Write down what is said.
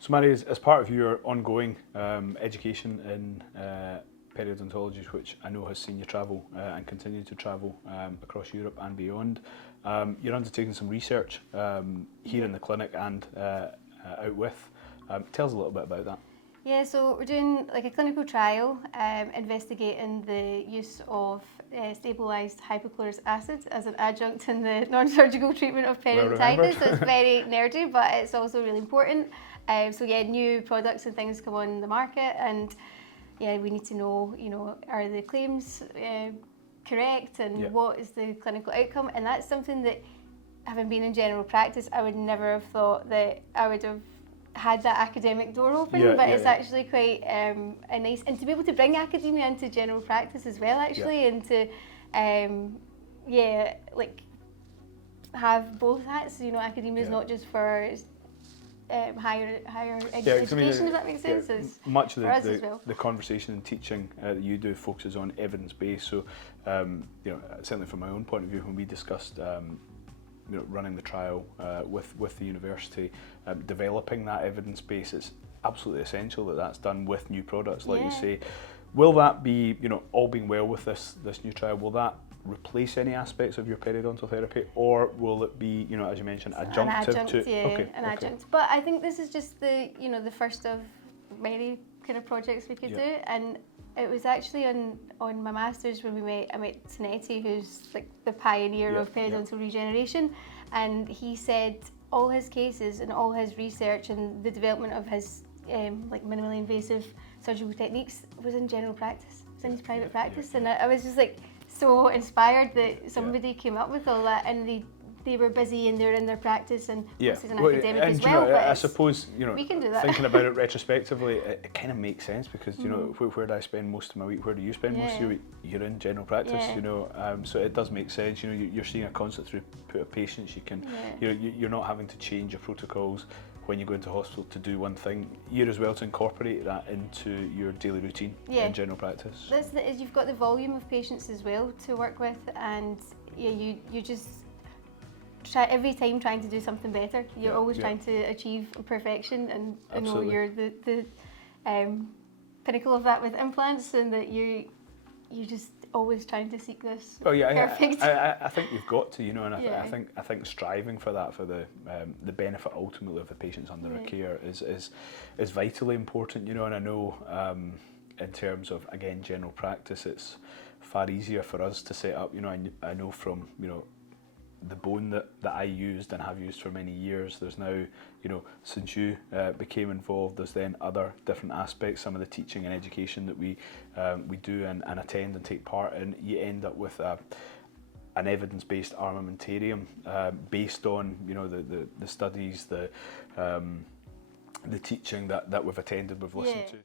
So Mairi, as part of your ongoing education in periodontology, which I know has seen you travel and continue to travel across Europe and beyond, you're undertaking some research here in the clinic and out with. Tell us a little bit about that. Yeah, so we're doing like a clinical trial investigating the use of stabilised hypochlorous acid as an adjunct in the non-surgical treatment of periodontitis. So it's very nerdy, but it's also really important. So yeah, new products and things come on the market, and yeah, we need to know, are the claims correct, and what is the clinical outcome? And that's something that, having been in general practice, I would never have thought that I would have had that academic door open, but it's actually quite a nice, and to be able to bring academia into general practice as well, actually, and to like have both hats. Academia is not just for higher education, if that makes sense. It's much of for us as well. the conversation and teaching that you do focuses on evidence-based. So, certainly from my own point of view, when we discussed running the trial with the university, developing that evidence base, it's absolutely essential that that's done with new products, like you say. Will that be, all being well with this new trial, will that replace any aspects of your periodontal therapy, or will it be, as you mentioned, adjunctive to? Adjunct. But I think this is just the first of many kind of projects we could do, and it was actually on my master's when I met Tanetti, who's like the pioneer of periodontal regeneration, and he said all his cases and all his research and the development of his like minimally invasive surgical techniques was in general practice. It was in his private practice, and I was just like so inspired that somebody came up with all that, and they were busy and they're in their practice, and this is an academic as well. But I suppose we can do that. Thinking about it retrospectively, it kind of makes sense, because where do I spend most of my week? Where do you spend most of your week? You're in general practice, so it does make sense. You're seeing a constant throughput of patients. You can, you're not having to change your protocols when you go into hospital to do one thing. You're as well to incorporate that into your daily routine in general practice. You've got the volume of patients as well to work with, and you just try every time trying to do something better. You're always trying to achieve perfection, and I know you're the pinnacle of that with implants, and that you're just always trying to seek this perfect. I think you've got to, and I think striving for that, for the benefit ultimately of the patients under our care is vitally important, and I know in terms of, again, general practice, it's far easier for us to set up. I know from the bone that I used and have used for many years, there's now, since you became involved, there's then other different aspects, some of the teaching and education that we do and attend and take part in. You end up with an evidence-based armamentarium based on the studies, the teaching that we've attended, we've listened to.